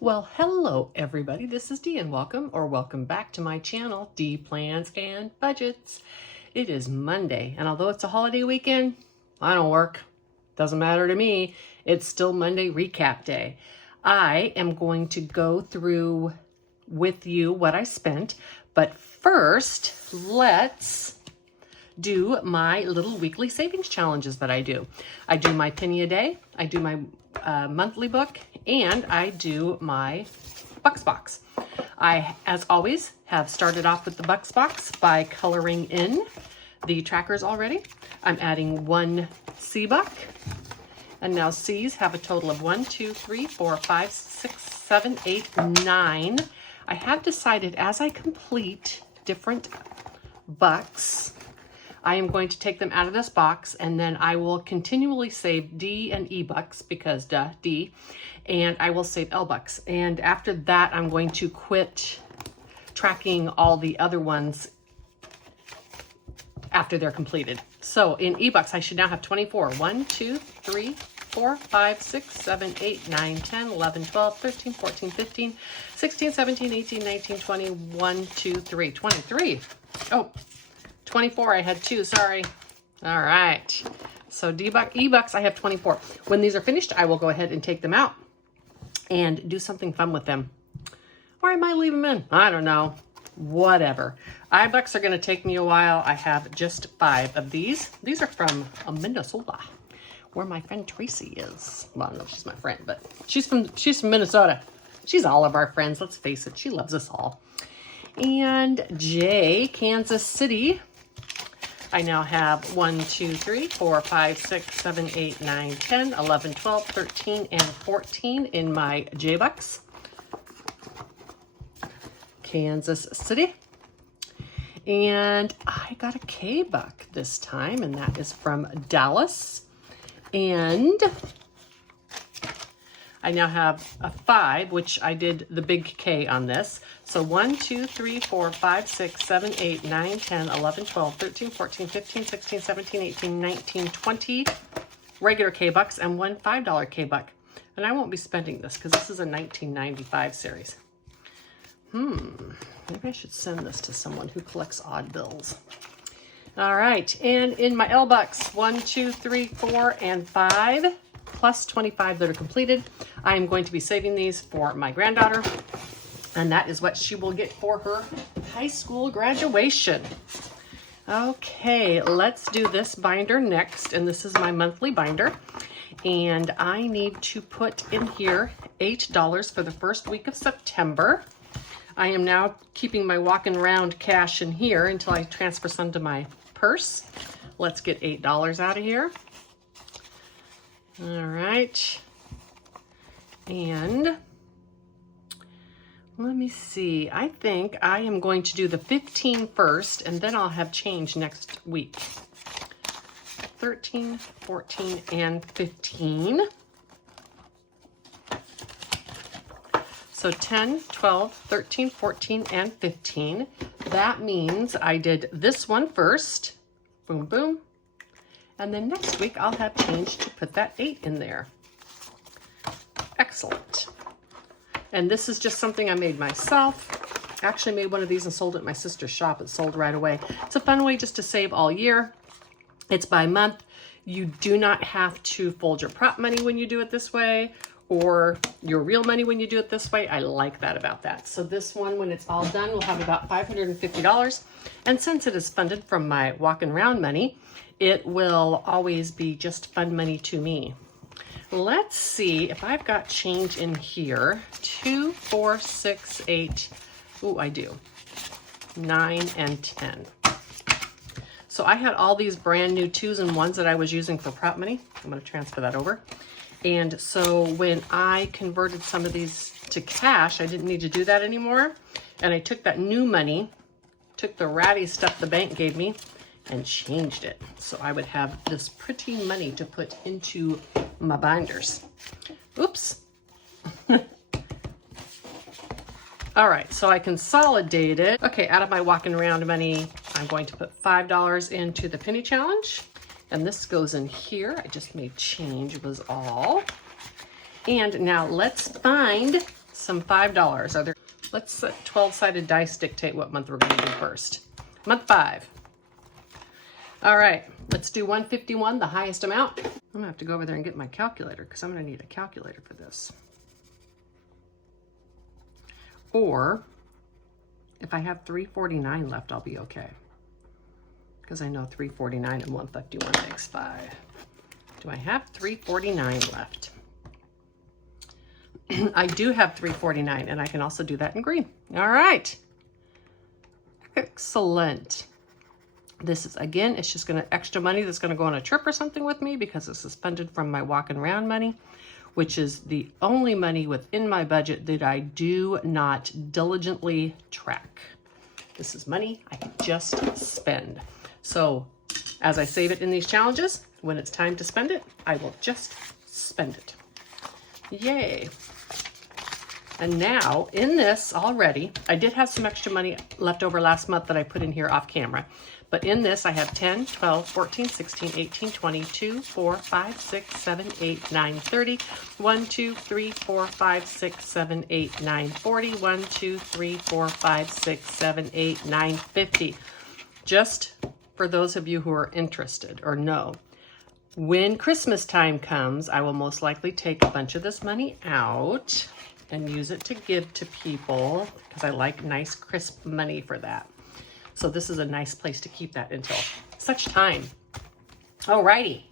Well, hello everybody. This is Dee and welcome back to my channel, Dee Plans and Budgets. It is Monday, and although it's a holiday weekend, I don't work. Doesn't matter to me. It's still Monday recap day. I am going to go through with you what I spent, but first, let's do my little weekly savings challenges that I do. I do my penny a day, I do my monthly book, and I do my Bucks Box. I, as always, have started off with the Bucks Box by coloring in the trackers already. I'm adding one C buck, and now C's have a total of 1, 2, 3, 4, 5, 6, 7, 8, 9. I have decided as I complete different bucks, I am going to take them out of this box, and then I will continually save D and E bucks because duh, D, and I will save L bucks. And after that, I'm going to quit tracking all the other ones after they're completed. So in E bucks, I should now have 24. 1, 2, 3, 4, 5, 6, 7, 8, 9, 10, 11, 12, 13, 14, 15, 16, 17, 18, 19, 20, 1, 2, 3, 23. Oh, 24, I had 2, sorry. All right, so E-Bucks, I have 24. When these are finished, I will go ahead and take them out and do something fun with them. Or I might leave them in, I don't know, whatever. I-Bucks are gonna take me a while. I have just 5 of these. These are from Minnesota, where my friend Tracy is. Well, no, she's my friend, but she's from Minnesota. She's all of our friends, let's face it, she loves us all. And J, Kansas City. I now have 1, 2, 3, 4, 5, 6, 7, 8, 9, 10, 11, 12, 13, and 14 in my J-Bucks. Kansas City. And I got a K-Buck this time, and that is from Dallas. And I now have a 5, which I did the big K on this. So 1, 2, 3, 4, 5, 6, 7, 8, 9, 10, 11, 12, 13, 14, 15, 16, 17, 18, 19, 20 regular K-Bucks and one $5 K-Buck. And I won't be spending this because this is a 1995 series. Maybe I should send this to someone who collects odd bills. All right, and in my L-Bucks, 1, 2, 3, 4, and 5. Plus 25 that are completed. I am going to be saving these for my granddaughter, and that is what she will get for her high school graduation. Okay, let's do this binder next, and this is my monthly binder, and I need to put in here $8 for the first week of September. I am now keeping my walking around cash in here until I transfer some to my purse. Let's get $8 out of here. All right, and let me see. I think I am going to do the 15 first, and then I'll have change next week. 13, 14, and 15. So 10, 12, 13, 14, and 15. That means I did this one first. Boom, boom. And then next week, I'll have change to put that 8 in there. Excellent. And this is just something I made myself. I actually made one of these and sold it at my sister's shop. It sold right away. It's a fun way just to save all year. It's by month. You do not have to fold your prop money when you do it this way, or your real money when you do it this way. I like that about that. So this one, when it's all done, will have about $550. And since it is funded from my walking around money, it will always be just fun money to me. Let's see if I've got change in here. 2, 4, 6, 8. Ooh, I do. 9 and 10. So I had all these brand new 2s and 1s that I was using for prop money. I'm going to transfer that over. And so when I converted some of these to cash, I didn't need to do that anymore. And I took that new money, took the ratty stuff the bank gave me, and changed it. So I would have this pretty money to put into my binders. Oops. All right, so I consolidated. Okay, out of my walking around money, I'm going to put $5 into the penny challenge. And this goes in here. I just made change was all. And now let's find some $5. Let's let 12-sided dice dictate what month we're going to do first. Month 5. All right, let's do 151, the highest amount. I'm gonna have to go over there and get my calculator because I'm gonna need a calculator for this. Or if I have 349 left, I'll be okay. Because I know 349 and 151 makes 5. Do I have 349 left? I do have 349, and I can also do that in green. All right. Excellent. This is, again, it's just going to extra money that's going to go on a trip or something with me because it's suspended from my walking around money, which is the only money within my budget that I do not diligently track. This is money I can just spend. So as I save it in these challenges, when it's time to spend it, I will just spend it. Yay. And now in this already, I did have some extra money left over last month that I put in here off camera. But in this, I have 10, 12, 14, 16, 18, 22, 4, 5, 6, 7, 8, 9, 30, 1, 2, 3, 4, 5, 6, 7, 8, 9, 40, 1, 2, 3, 4, 5, 6, 7, 8, 9, 50. Just for those of you who are interested or know, when Christmas time comes, I will most likely take a bunch of this money out and use it to give to people because I like nice crisp money for that. So this is a nice place to keep that until such time. Alrighty,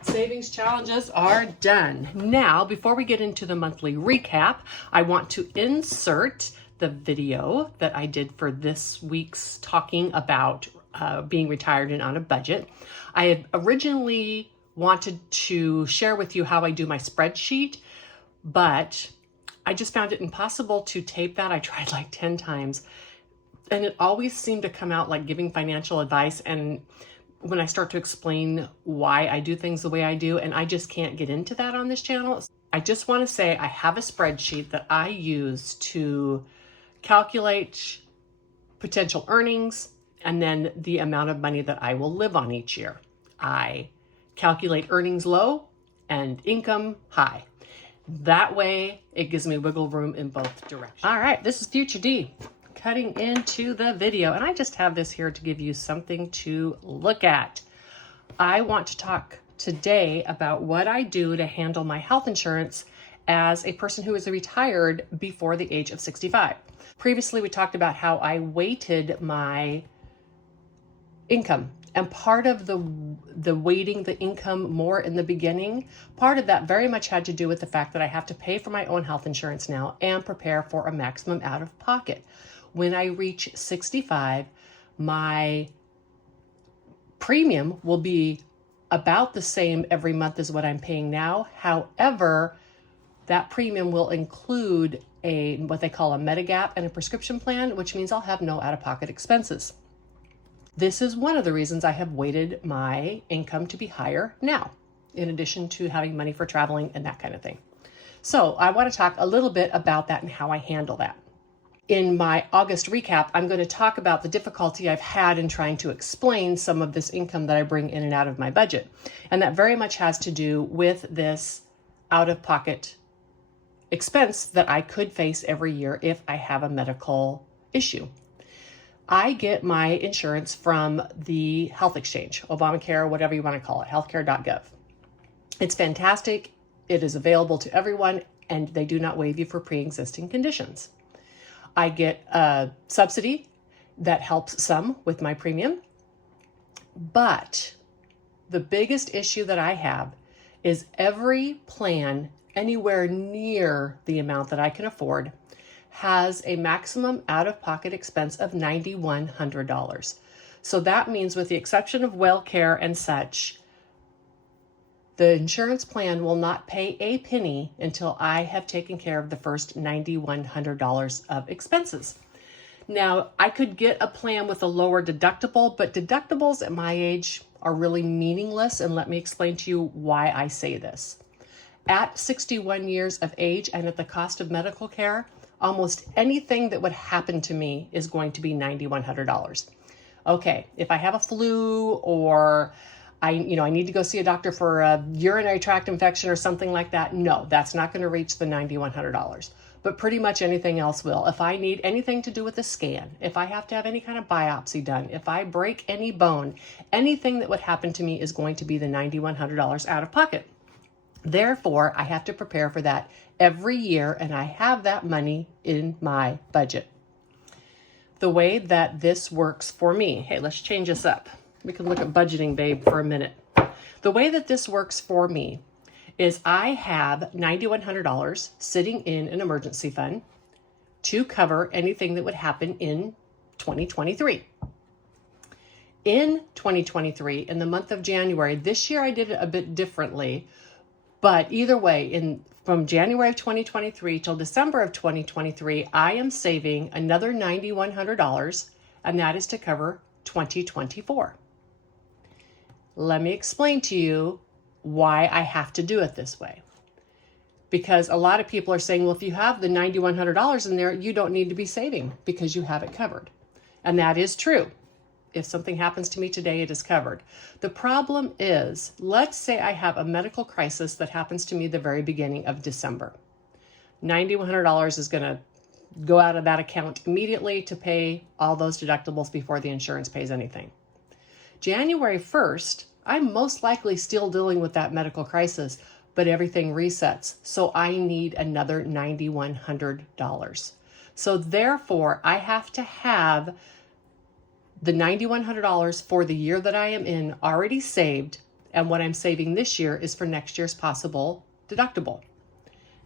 savings challenges are done. Now, before we get into the monthly recap, I want to insert the video that I did for this week's talking about being retired and on a budget. I had originally wanted to share with you how I do my spreadsheet, but I just found it impossible to tape that. I tried like 10 times. And it always seemed to come out like giving financial advice. And when I start to explain why I do things the way I do, and I just can't get into that on this channel. I just want to say I have a spreadsheet that I use to calculate potential earnings and then the amount of money that I will live on each year. I calculate earnings low and income high. That way it gives me wiggle room in both directions. All right, this is Future D. Cutting into the video, and I just have this here to give you something to look at. I want to talk today about what I do to handle my health insurance as a person who is retired before the age of 65. Previously, we talked about how I weighted my income, and part of the weighting the income more in the beginning, part of that very much had to do with the fact that I have to pay for my own health insurance now and prepare for a maximum out of pocket. When I reach 65, my premium will be about the same every month as what I'm paying now. However, that premium will include what they call a Medigap and a prescription plan, which means I'll have no out-of-pocket expenses. This is one of the reasons I have weighted my income to be higher now, in addition to having money for traveling and that kind of thing. So I want to talk a little bit about that and how I handle that. In my August recap, I'm going to talk about the difficulty I've had in trying to explain some of this income that I bring in and out of my budget. And that very much has to do with this out-of-pocket expense that I could face every year if I have a medical issue. I get my insurance from the health exchange, Obamacare, whatever you want to call it, healthcare.gov. It's fantastic. It is available to everyone, and they do not waive you for pre-existing conditions. I get a subsidy that helps some with my premium. But the biggest issue that I have is every plan anywhere near the amount that I can afford has a maximum out-of-pocket expense of $9,100. So that means, with the exception of WellCare and such, the insurance plan will not pay a penny until I have taken care of the first $9,100 of expenses. Now, I could get a plan with a lower deductible, but deductibles at my age are really meaningless, and let me explain to you why I say this. At 61 years of age and at the cost of medical care, almost anything that would happen to me is going to be $9,100. Okay, if I have a flu or I need to go see a doctor for a urinary tract infection or something like that, no, that's not going to reach the $9,100. but pretty much anything else will. If I need anything to do with a scan, if I have to have any kind of biopsy done, if I break any bone, anything that would happen to me is going to be the $9,100 out of pocket. Therefore, I have to prepare for that every year, and I have that money in my budget. The way that this works for me, hey, let's change this up. We can look at budgeting, babe, for a minute. The way that this works for me is I have $9,100 sitting in an emergency fund to cover anything that would happen in 2023. In 2023, in the month of January, this year I did it a bit differently, but either way, from January of 2023 till December of 2023, I am saving another $9,100, and that is to cover 2024. Let me explain to you why I have to do it this way. Because a lot of people are saying, well, if you have the $9,100 in there, you don't need to be saving because you have it covered. And that is true. If something happens to me today, it is covered. The problem is, let's say I have a medical crisis that happens to me the very beginning of December. $9,100 is going to go out of that account immediately to pay all those deductibles before the insurance pays anything. January 1st, I'm most likely still dealing with that medical crisis, but everything resets. So I need another $9,100. So therefore, I have to have the $9,100 for the year that I am in already saved. And what I'm saving this year is for next year's possible deductible.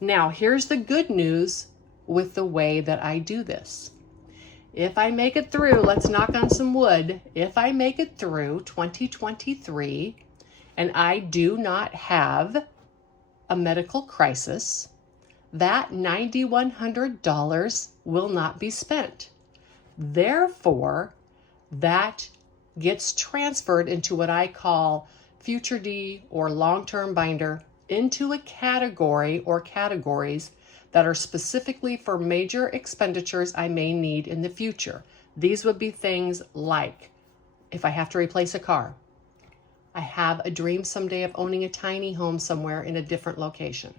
Now, here's the good news with the way that I do this. If I make it through, let's knock on some wood. If I make it through 2023 and I do not have a medical crisis, that $9,100 will not be spent. Therefore, that gets transferred into what I call future D or long-term binder into a category or categories that are specifically for major expenditures I may need in the future. These would be things like if I have to replace a car, I have a dream someday of owning a tiny home somewhere in a different location.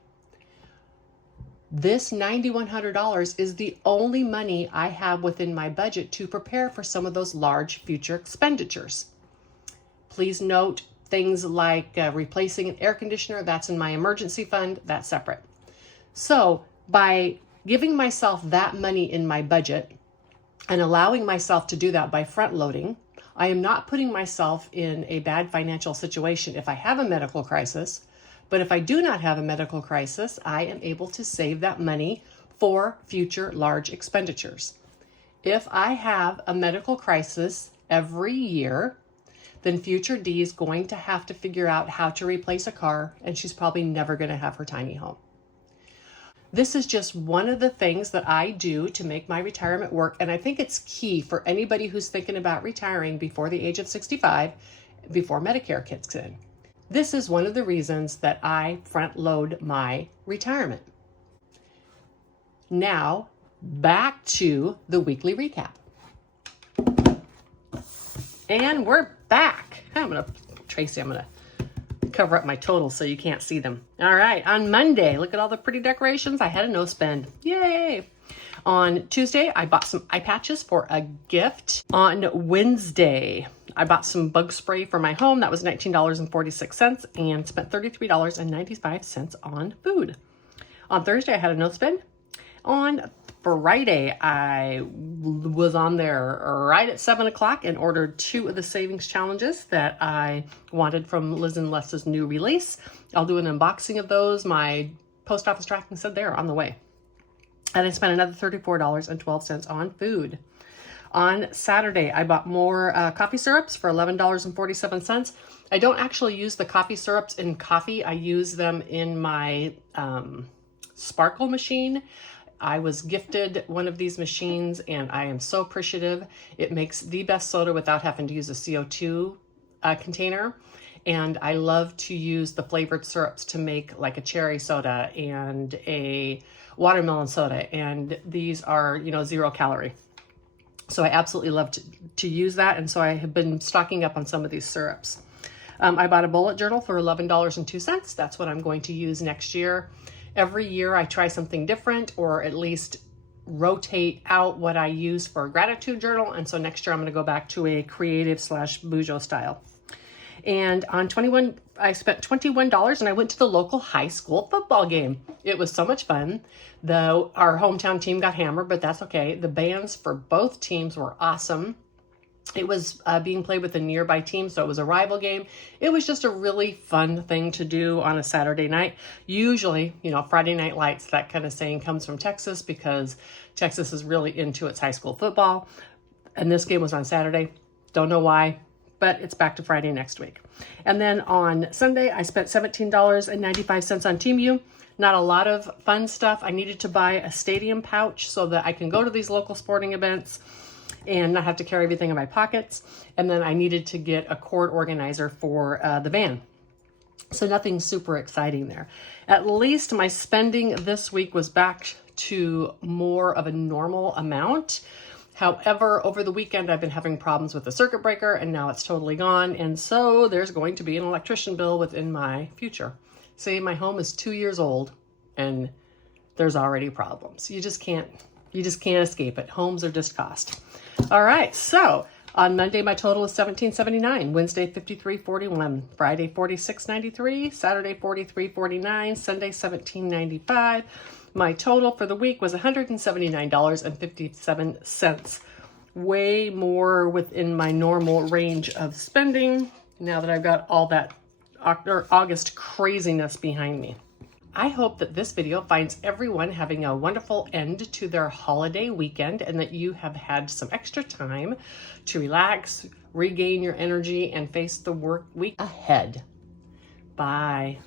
This $9,100 is the only money I have within my budget to prepare for some of those large future expenditures. Please note things like replacing an air conditioner, that's in my emergency fund, that's separate. So by giving myself that money in my budget and allowing myself to do that by front loading, I am not putting myself in a bad financial situation if I have a medical crisis. But if I do not have a medical crisis, I am able to save that money for future large expenditures. If I have a medical crisis every year, then future D is going to have to figure out how to replace a car, and she's probably never going to have her tiny home. This is just one of the things that I do to make my retirement work, and I think it's key for anybody who's thinking about retiring before the age of 65, before Medicare kicks in. This is one of the reasons that I front load my retirement. Now, back to the weekly recap. And we're back. Tracy, I'm going to cover up my totals so you can't see them. All right, on Monday, look at all the pretty decorations. I had a no spend. Yay! On Tuesday, I bought some eye patches for a gift. On Wednesday, I bought some bug spray for my home. That was $19.46 and spent $33.95 on food. On Thursday, I had a no spend. On Friday, I was on there right at 7 o'clock and ordered 2 of the savings challenges that I wanted from Liz and Les's new release. I'll do an unboxing of those. My post office tracking said they're on the way. And I spent another $34.12 on food. On Saturday, I bought more coffee syrups for $11.47. I don't actually use the coffee syrups in coffee. I use them in my sparkle machine. I was gifted one of these machines and I am so appreciative. It makes the best soda without having to use a CO2 container. And I love to use the flavored syrups to make like a cherry soda and a watermelon soda. And these are, 0 calorie. So I absolutely love to use that. And so I have been stocking up on some of these syrups. I bought a bullet journal for $11.02. That's what I'm going to use next year. Every year I try something different, or at least rotate out what I use for a gratitude journal. And so next year I'm going to go back to a creative / Bujo style. And on I spent $21 and I went to the local high school football game. It was so much fun. Though our hometown team got hammered, but that's okay. The bands for both teams were awesome. It was being played with a nearby team, so it was a rival game. It was just a really fun thing to do on a Saturday night. Usually, Friday Night Lights, that kind of saying comes from Texas because Texas is really into its high school football. And this game was on Saturday. Don't know why, but it's back to Friday next week. And then on Sunday, I spent $17.95 on Temu. Not a lot of fun stuff. I needed to buy a stadium pouch so that I can go to these local sporting events and not have to carry everything in my pockets. And then I needed to get a cord organizer for the van. So nothing super exciting there. At least my spending this week was back to more of a normal amount. However, over the weekend, I've been having problems with the circuit breaker and now it's totally gone. And so there's going to be an electrician bill within my future. See, my home is 2 years old and there's already problems. You just can't escape it. Homes are just cost. All right, so on Monday, my total is $17.79, Wednesday, $53.41, Friday, $46.93, Saturday, $43.49, Sunday, $17.95. My total for the week was $179.57, way more within my normal range of spending now that I've got all that August craziness behind me. I hope that this video finds everyone having a wonderful end to their holiday weekend and that you have had some extra time to relax, regain your energy, and face the work week ahead. Bye.